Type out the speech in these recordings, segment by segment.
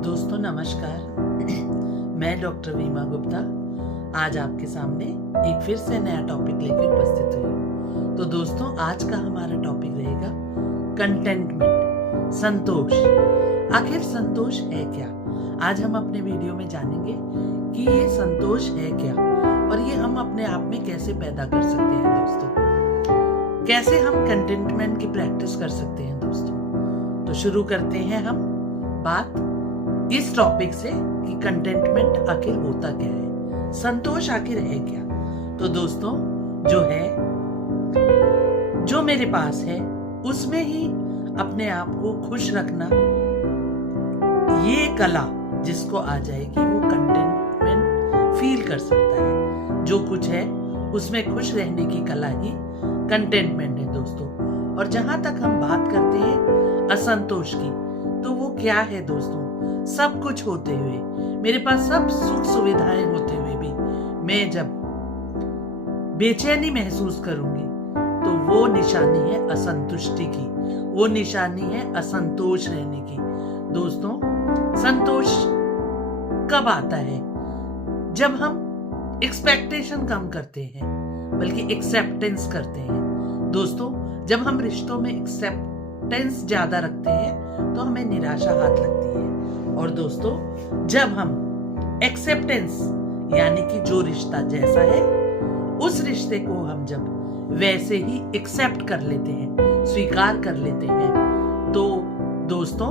दोस्तों नमस्कार। मैं डॉक्टर वीमा गुप्ता आज आपके सामने एक फिर से नया टॉपिक लेकर उपस्थित हुई हूँ। तो दोस्तों आज का हमारा टॉपिक रहेगा कंटेंटमेंट, संतोष। आखिर संतोष है क्या? आज हम अपने वीडियो में जानेंगे कि ये संतोष है क्या और ये हम अपने आप में कैसे पैदा कर सकते हैं दोस्तों। कैसे हम कंटेंटमेंट की प्रैक्टिस कर सकते हैं दोस्तों। तो शुरू करते हैं हम बात इस टॉपिक से कि कंटेंटमेंट आखिर होता क्या है, संतोष आखिर है क्या। तो दोस्तों जो मेरे पास है उसमें ही अपने आप को खुश रखना, ये कला जिसको आ जाएगी वो कंटेंटमेंट फील कर सकता है। जो कुछ है उसमें खुश रहने की कला ही कंटेंटमेंट है दोस्तों। और जहां तक हम बात करते हैं असंतोष की, तो वो क्या है दोस्तों। सब कुछ होते हुए, मेरे पास सब सुख सुविधाएं होते हुए भी मैं जब बेचैनी महसूस करूंगी तो वो निशानी है असंतुष्टि की, वो निशानी है असंतोष रहने की। दोस्तों संतोष कब आता है? जब हम एक्सपेक्टेशन कम करते हैं बल्कि एक्सेप्टेंस करते हैं। दोस्तों जब हम रिश्तों में एक्सेप्टेंस ज्यादा रखते हैं तो हमें निराशा हाथ लगती है। और दोस्तों जब हम एक्सेप्टेंस यानी कि जो रिश्ता जैसा है उस रिश्ते को हम जब वैसे ही एक्सेप्ट कर लेते हैं, स्वीकार कर लेते हैं, तो दोस्तों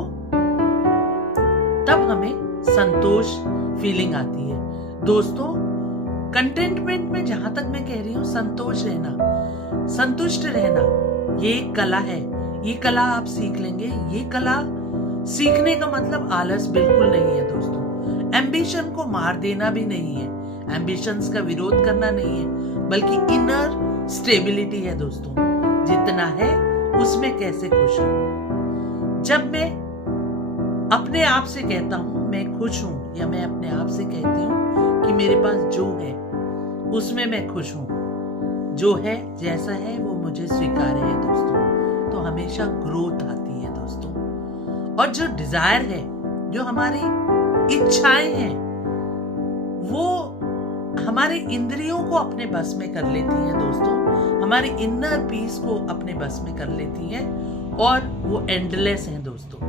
तब हमें संतोष फीलिंग आती है। दोस्तों कंटेंटमेंट में जहां तक मैं कह रही हूं, संतोष रहना, संतुष्ट रहना, ये एक कला है। ये कला आप सीख लेंगे। ये कला सीखने का मतलब आलस बिल्कुल नहीं है दोस्तों। एम्बिशन को मार देना भी नहीं है, एम्बिशंस का विरोध करना नहीं है, बल्कि इनर स्टेबिलिटी है दोस्तों। जितना है उसमें कैसे खुश हूं। जब मैं अपने आप से कहता हूं मैं खुश हूं, या मैं अपने आप से कहती हूं कि मेरे पास जो है उसमें मैं खुश हूं, जो है जैसा है वो मुझे स्वीकार्य है दोस्तों, तो हमेशा ग्रोथ आती है दोस्तों। और जो डिजायर है, जो हमारी इच्छाएं हैं, वो हमारे इंद्रियों को अपने बस में कर लेती हैं दोस्तों, हमारी इनर पीस को अपने बस में कर लेती हैं और वो एंडलेस हैं दोस्तों।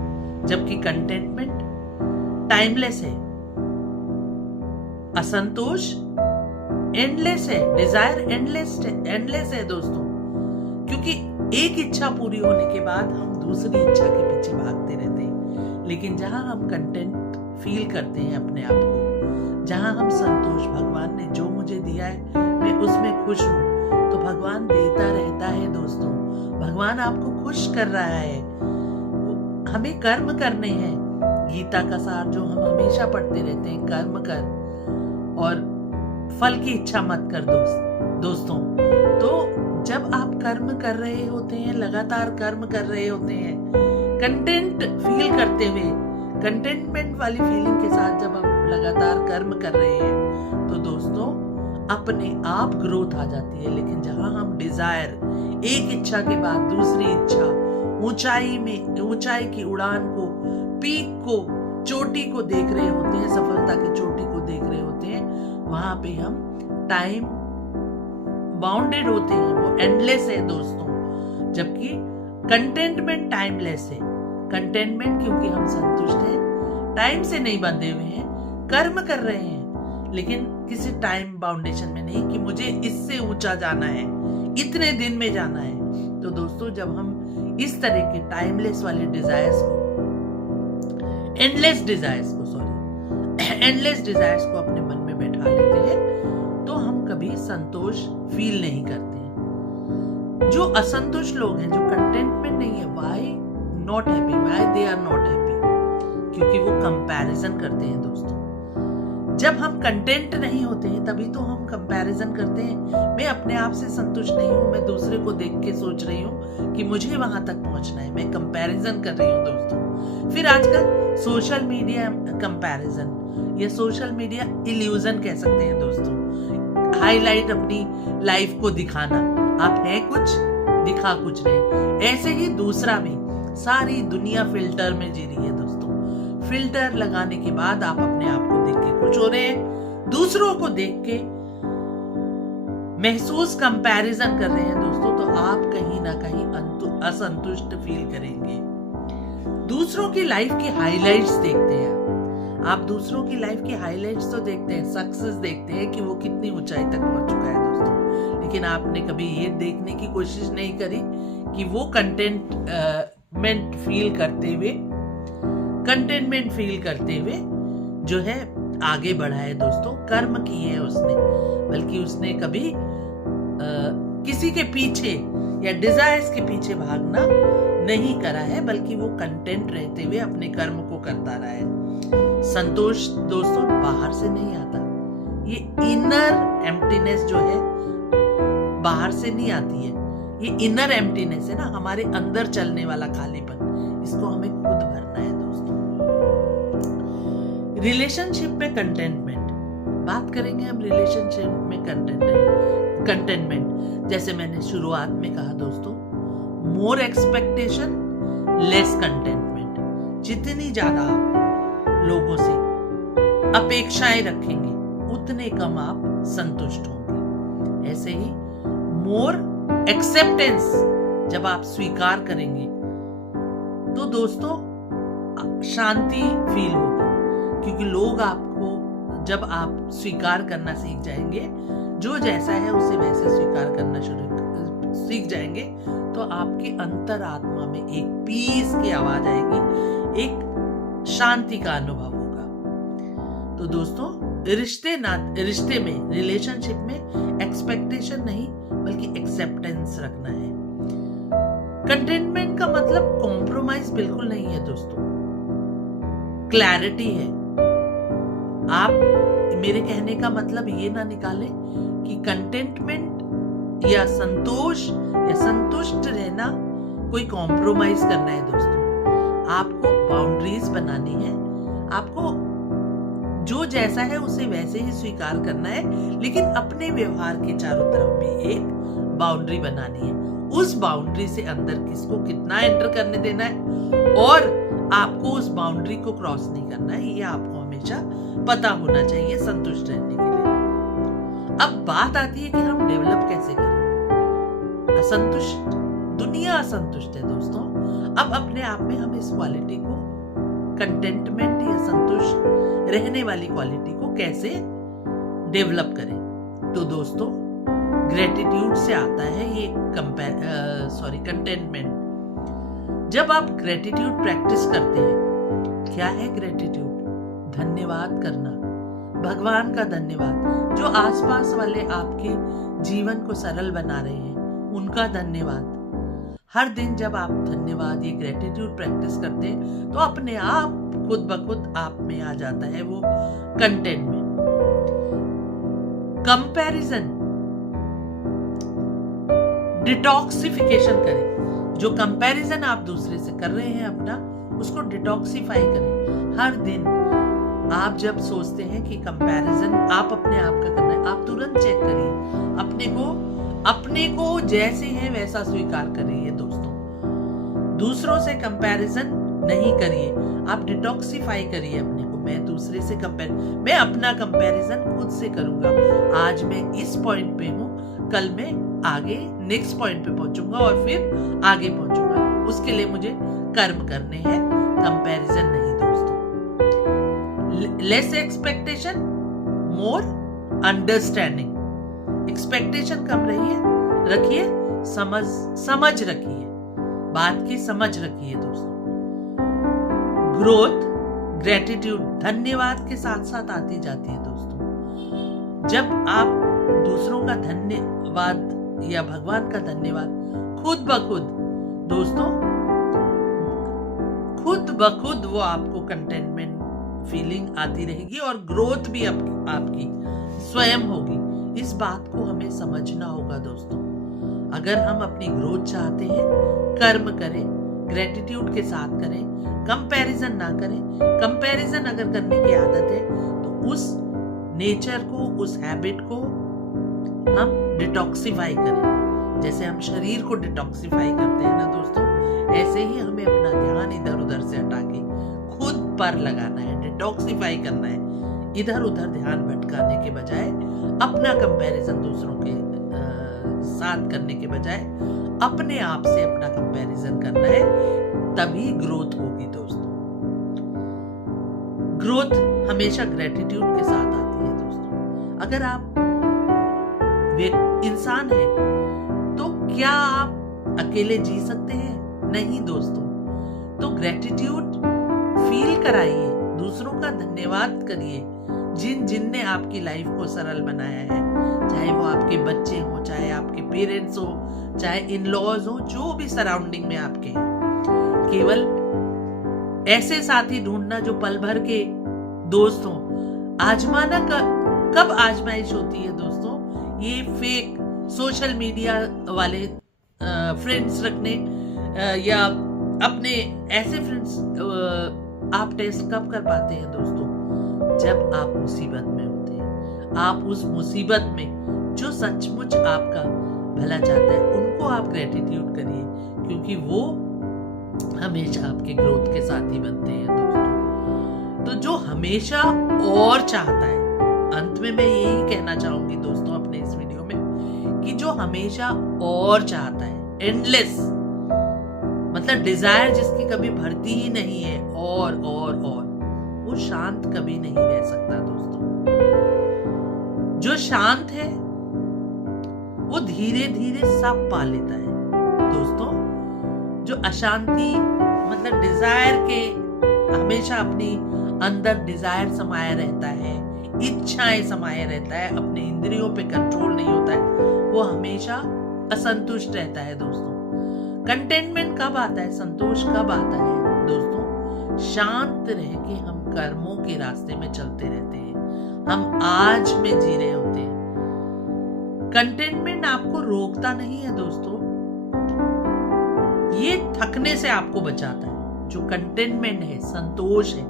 जबकि कंटेंटमेंट टाइमलेस है, असंतोष एंडलेस है, डिजायर एंडलेस है दोस्तों। क्योंकि एक इच्छा पूरी होने के बाद हम दूसरी इच्छा के पीछे भागते रहते हैं। लेकिन जहां हम कंटेंट फील करते हैं अपने आप को, जहां हम संतोष, भगवान ने जो मुझे दिया है मैं उसमें खुश हूं, तो भगवान देता रहता है दोस्तों। भगवान आपको खुश कर रहा है। हमें कर्म करने हैं। गीता का सार जो हम हमेशा पढ़ते रहते हैं, कर्म कर और फल की इच्छा मत कर दोस्तों। तो जब आप कर्म कर रहे होते हैं, लगातार कर्म कर रहे होते हैं, कंटेंट फील करते हुए, कंटेंटमेंट वाली फीलिंग के साथ जब आप लगातार कर्म कर रहे हैं, तो दोस्तों अपने आप ग्रोथ आ जाती है। लेकिन जहां हम डिजायर, एक इच्छा के बाद दूसरी इच्छा, ऊंचाई की उड़ान को, पीक को, चोटी को देख रहे होते हैं, सफलता की चोटी को देख रहे होते हैं, वहां पे हम टाइम बाउंडेड होते हैं, वो एंडलेस है दोस्तों। जबकि कंटेंटमेंट टाइमलेस है। कंटेंटमेंट क्योंकि हम संतुष्ट हैं, टाइम से नहीं बंधे हुए हैं, कर्म कर रहे हैं, लेकिन किसी टाइम बाउंडेशन में नहीं कि मुझे इससे ऊंचा जाना है, इतने दिन में जाना है। तो दोस्तों जब हम इस तरह के टाइमलेस वाले डिजायर्स को, एंडलेस डिजायर्स को अपने मन में बैठा लेते हैं, तो हम कभी संतोष फील नहीं करते हैं। जो असंतुष्ट लोग हैं, जो कंटेंटमेंट नहीं है, why they are not happy, क्योंकि वो कंपैरिजन करते हैं दोस्तों। जब हम कंटेंट नहीं होते हैं तभी तो हम कंपैरिजन करते हैं। मैं अपने आप से संतुष्ट नहीं हूं, मैं दूसरे को देख के सोच रही हूं कि मुझे वहां तक पहुंचना है, मैं कंपैरिजन कर रही हूं दोस्तों। फिर आजकल सोशल मीडिया कंपैरिजन या सोशल मीडिया इल्यूजन कह सकते हैं दोस्तों। हाईलाइट अपनी लाइफ को दिखाना, आप है कुछ, दिखा कुछ रहे। ऐसे ही दूसरा भी, सारी दुनिया फिल्टर में जी रही है दोस्तों। फिल्टर लगाने के बाद आप अपने आप को देख के खुश हो रहे हैं, दूसरों को देख के महसूस कंपैरिजन कर रहे हैं दोस्तों, तो आप कहीं ना कहीं असंतुष्ट फील करेंगे। दूसरों की लाइफ की हाइलाइट्स देखते हैं आप दूसरों की लाइफ की हाइलाइट्स तो देखते हैं, सक्सेस देखते हैं कि वो कितनी ऊंचाई तक पहुंच चुका है दोस्तों, लेकिन आपने कभी ये देखने की कोशिश नहीं करी कि वो कंटेंटमेंट फील करते हुए जो है आगे बढ़ा है दोस्तों, कर्म किए है उसने, बल्कि उसने कभी किसी के पीछे या डिजायर्स के पीछे भागना नहीं करा है, बल्कि वो कंटेंट रहते हुए अपने कर्म को करता रहा है। संतोष दोस्तों बाहर से नहीं आता, ये इनर एम्प्टीनेस जो है बाहर से नहीं आती है, ये इनर एम्प्टीनेस है ना, हमारे अंदर चलने वाला खालीपन, इसको हमें खुद भरना है दोस्तों। रिलेशनशिप में कंटेंटमेंट बात करेंगे हम, रिलेशनशिप में कंटेंटमेंट जैसे मैंने शुरुआत में कहा दोस्तों, मोर एक्सपेक्टेशन लेस कंटेंटमेंट। जितनी ज्यादा आप लोगों से अपेक्षाएं रखेंगे उतने कम आप संतुष्ट होंगे। ऐसे ही मोर एक्सेप्टेंस जब आप स्वीकार करेंगे तो दोस्तों शांति फील होगी, क्योंकि लोग आपको जब आप स्वीकार करना सीख जाएंगे, जो जैसा है उसे वैसे स्वीकार करना सीख जाएंगे, तो आपके अंतर आत्मा में एक पीस की आवाज आएगी, एक शांति का अनुभव होगा। तो दोस्तों रिश्ते में, रिलेशनशिप में एक्सपेक्टेशन नहीं बल्कि एक्सेप्टेंस रखना है। कंटेनमेंट का मतलब कॉम्प्रोमाइज बिल्कुल नहीं है दोस्तों, क्लैरिटी है। आप मेरे कहने का मतलब ये ना निकालें कि कंटेंटमेंट या संतोष या संतुष्ट रहना कोई कॉम्प्रोमाइज करना है दोस्तों। आपको बाउंड्रीज बनानी है, आपको जो जैसा है उसे वैसे ही स्वीकार करना है, लेकिन अपने व्यवहार के चारों तरफ भी एक बाउंड्री बनानी है। उस बाउंड्री से अंदर किसको कितना एंटर करने देना है और आपको उस बाउंड्री को क्रॉस नहीं करना है, ये आपको हमेशा पता होना चाहिए संतुष्ट रहने के लिए। अब बात आती है कि हम डेवलप कैसे करें। असंतुष्ट दुनिया असंतुष्ट है दोस्तों। अब अपने आप में हम इस क्वालिटी को, कंटेंटमेंट या संतुष्ट रहने वाली क्वालिटी को कैसे डेवलप करें। तो दोस्तों ग्रेटिट्यूड से आता है ये कंटेंटमेंट। जब आप ग्रेटिट्यूड प्रैक्टिस करते हैं, क्या है ग्रेटिट्यूड? धन्यवाद करना, भगवान का धन्यवाद, जो आसपास वाले आपके जीवन को सरल बना रहे हैं उनका धन्यवाद। हर दिन जब आप धन्यवाद, ये ग्रेटिट्यूड प्रैक्टिस करते हैं, तो अपने आप खुद ब खुद आप में आ जाता है वो कंटेंटमेंट। कंपैरिजन डिटॉक्सिफिकेशन करें। जो कंपैरिजन आप दूसरे से कर रहे हैं अपना, उसको डिटॉक्सिफाई करें। हर दिन आप जब सोचते हैं कि कंपैरिजन आप अपने आप का करना है, आप तुरंत चेक करिए अपने को जैसे है वैसा स्वीकार करिए दोस्तों। दूसरों से कंपैरिजन नहीं करिए, आप डिटॉक्सिफाई करिए अपने को। मैं दूसरे से मैं अपना कंपैरिजन खुद से करूंगा। आज मैं इस पॉइंट पे हूं, कल मैं आगे नेक्स्ट पॉइंट पे पहुंचूंगा और फिर आगे पहुंचूंगा। उसके लिए मुझे कर्म करने हैं, कंपैरिजन नहीं दोस्तों। Less expectation, more understanding. Expectation कम रखिए, समझ रखिए, बात की समझ रखिए दोस्तों। ग्रोथ, ग्रेटिट्यूड, धन्यवाद के साथ साथ आती जाती है दोस्तों। जब आप दूसरों का धन्यवाद या भगवान का धन्यवाद खुद ब खुद दोस्तों, खुद ब खुद वो आपको कंटेंटमेंट फीलिंग आती रहेगी और ग्रोथ भी आपकी स्वयं होगी। इस बात को हमें समझना होगा दोस्तों। अगर हम अपनी ग्रोथ चाहते हैं, कर्म करें, ग्रेटिट्यूड के साथ करें, कंपैरिजन ना करें। कंपैरिजन अगर करने की आदत है तो उस नेचर को, उस हैबिट को हम डिटॉक्सिफाई करें। जैसे हम शरीर को डिटॉक्सिफाई करते हैं ना दोस्तों, ऐसे ही हमें अपना ध्यान इधर उधर से हटा के खुद पर लगाना है, डिटॉक्सिफाई करना है। इधर उधर ध्यान भटकाने के बजाय, अपना कंपैरिजन दूसरों के साथ करने के बजाय अपने आप से अपना कंपैरिजन करना है, तभी ग्रोथ होगी दोस्तों। ग्रोथ हमेशा ग्रेटिट्यूड के साथ आती है दोस्तों। अगर आप इंसान हैं तो क्या आप अकेले जी सकते हैं? नहीं दोस्तों। तो ग्रेटिट्यूड फील कराइए, दूसरों का धन्यवाद करिए, जिनने आपकी लाइफ को सरल बनाया है, चाहे वो आपके बच्चे हो, चाहे आपके पेरेंट्स हो, चाहे इन लॉज हो, जो भी सराउंडिंग में आपके हैं। केवल ऐसे साथी ढूंढना जो पल भर के दोस्त हो। आजमाना कब आजमाइश होती है दोस्तों? ये फेक सोशल मीडिया वाले फ्रेंड्स रखने या अपने ऐसे फ्रेंड्स आप टेस्ट कब कर पाते हैं दोस्तों? जब आप मुसीबत में होते हैं। आप उस मुसीबत में जो सचमुच आपका भला चाहता है, उनको आप ग्रेटिट्यूड करिए, क्योंकि वो हमेशा आपके ग्रोथ के साथ ही बनते हैं दोस्तों। तो जो हमेशा और चाहता है, अंत में मैं यही कहना चाहूंगी दोस्तों अपने इस वीडियो में, कि जो हमेशा और चाहता है, एंडलेस, मतलब डिजायर जिसकी कभी भरती ही नहीं है, और वो शांत कभी नहीं रह सकता दोस्तों। जो शांत है वो धीरे धीरे सब पा लेता है दोस्तों। जो अशांति, मतलब डिजायर के हमेशा अपनी अंदर डिजायर समाया रहता है, इच्छाएं समाया रहता है, अपने इंद्रियों पे कंट्रोल नहीं होता है, वो हमेशा असंतुष्ट रहता है दोस्तों। कंटेनमेंट कब आता है, संतोष कब आता है दोस्तों? शांत रह के हम कर्मों के रास्ते में चलते रहते हैं, हम आज में जी रहे होते हैं। कंटेनमेंट आपको रोकता नहीं है दोस्तों, ये थकने से आपको बचाता है। जो कंटेनमेंट है, संतोष है,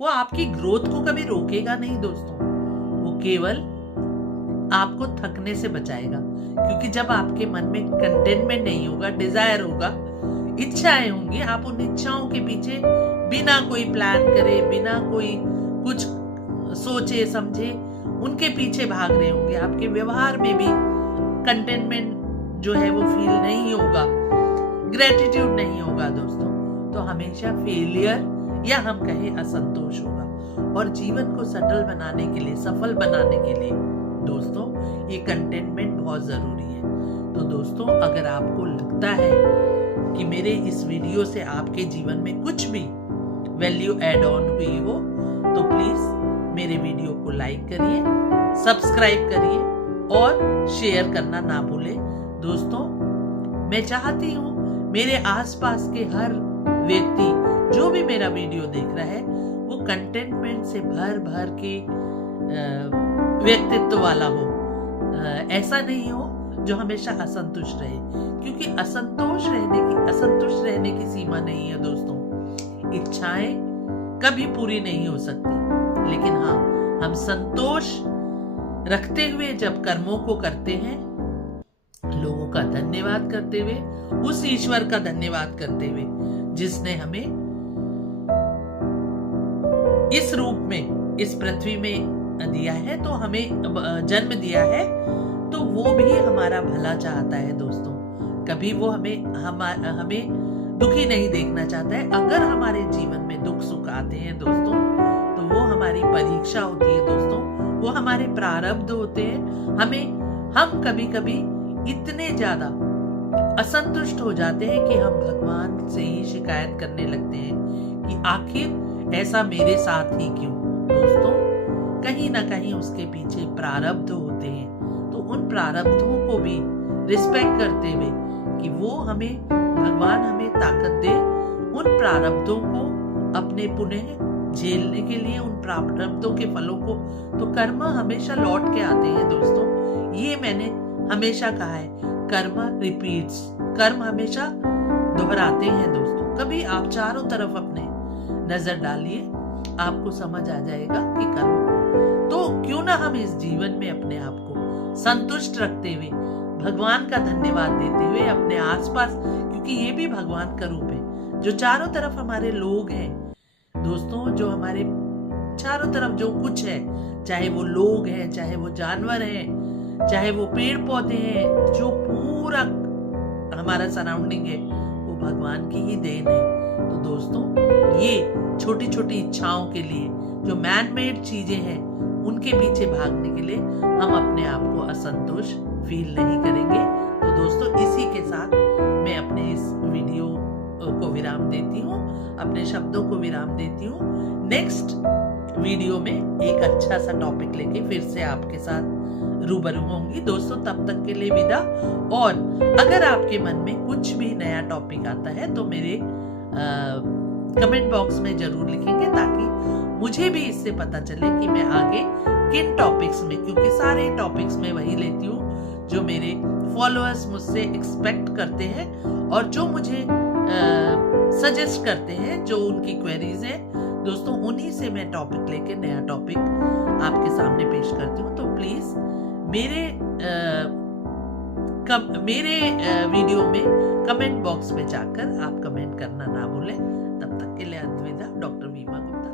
वो आपकी ग्रोथ को कभी रोकेगा नहीं दोस्तों। वो केवल आपको थकने से बचाएगा, क्योंकि जब आपके मन में कंटेनमेंट नहीं होगा, डिजायर होगा, इच्छाएं होंगी, आप उन इच्छाओं के पीछे बिना कोई प्लान करे, बिना कोई कुछ सोचे समझे उनके पीछे भाग रहे होंगे। आपके व्यवहार में भी कंटेनमेंट जो है वो फील नहीं होगा, ग्रेटिट्यूड नहीं होगा दोस्तों। तो हमेशा फेलियर या हम कहें असंतोष होगा। और जीवन को सटल बनाने के लिए, सफल बनाने के लिए दोस्तों, ये कंटेनमेंट बहुत जरूरी है। तो दोस्तों, अगर आपको लगता है कि मेरे इस वीडियो से आपके जीवन में कुछ भी वैल्यू ऐड ऑन हुई हो, तो प्लीज मेरे वीडियो को लाइक करिए, सब्सक्राइब करिए और शेयर करना ना भूलें दोस्तों। मैं चाहती हूँ मेरे आसपास के हर व्यक्ति जो भी मेरा वीडियो देख रहा है, वो कंटेनमेंट से भर भर के व्यक्तित्व वाला हो, ऐसा नहीं हो जो हमेशा असंतुष्ट रहे, क्योंकि असंतुष्ट रहने की सीमा नहीं है दोस्तों। इच्छाएं कभी पूरी नहीं हो सकती, लेकिन हाँ, हम संतोष रखते हुए जब कर्मों को करते हैं, लोगों का धन्यवाद करते हुए, उस ईश्वर का धन्यवाद करते हुए जिसने हमें इस रूप में इस पृथ्वी में दिया है, तो हमें जन्म दिया है, तो वो भी हमारा भला चाहता है दोस्तों। कभी वो हमें दुखी नहीं देखना चाहता है। अगर हमारे जीवन में दुख सुख आते हैं दोस्तों, तो वो हमारी परीक्षा होती है दोस्तों, वो हमारे प्रारब्ध होते हैं। हम कभी कभी इतने ज्यादा असंतुष्ट हो जाते हैं कि हम भगवान से ही शिकायत करने लगते हैं कि आखिर ऐसा मेरे साथ ही क्यों। दोस्तों, कहीं ना कहीं उसके पीछे प्रारब्ध होते हैं, तो उन प्रारब्धों को भी रिस्पेक्ट करते हुए कि वो भगवान हमें ताकत दे उन प्रारब्धों को अपने पुनः झेलने के लिए, उन प्रारब्धों के फलों को। तो कर्म हमेशा लौट के आते हैं दोस्तों, ये मैंने हमेशा कहा है। कर्म रिपीट्स, कर्म हमेशा दोहराते हैं दोस्तों। कभी आप चारों तरफ अपने नजर डालिए, आपको समझ आ जाएगा कि कर्म। तो क्यों ना हम इस जीवन में अपने आप को संतुष्ट रखते हुए, भगवान का धन्यवाद देते हुए, अपने आसपास, क्योंकि ये भी भगवान का रूप है, जो चारों तरफ हमारे लोग हैं दोस्तों जो हमारे चारों तरफ जो कुछ है, चाहे वो लोग हैं, चाहे वो जानवर हैं, चाहे वो पेड़ पौधे हैं, जो पूरा हमारा सराउंडिंग है, वो भगवान की ही देन है। तो दोस्तों ये छोटी छोटी इच्छाओं के लिए, जो मैन मेड चीजें हैं, उनके पीछे भागने के लिए हम अपने आप को असंतोष फील नहीं करेंगे। तो दोस्तों इसी के साथ मैं अपने इस वीडियो को विराम देती हूँ, अपने शब्दों को विराम देती हूँ। नेक्स्ट वीडियो में एक अच्छा सा टॉपिक लेके फिर से आपके साथ रूबरू होंगी। दोस्तों तब तक के लिए विदा। और अगर आपके मन में कुछ भी नया टॉपिक आता है तो मेरे कमेंट बॉक्स में जरूर लिखेंगे, ताकि मुझे भी इससे पता चले कि मैं आगे किन टॉपिक्स में, क्योंकि सारे टॉपिक्स में वही लेती हूँ जो मेरे फॉलोअर्स मुझसे एक्सपेक्ट करते हैं और जो मुझे सजेस्ट करते हैं, जो उनकी क्वेरीज है। दोस्तों उन्हीं से मैं टॉपिक लेके नया टॉपिक आपके सामने पेश करती हूँ। तो प्लीज मेरे वीडियो में कमेंट बॉक्स में जाकर आप कमेंट करना ना भूलें। तब तक के लिए अलविदा। डॉक्टर वीमा गुप्ता।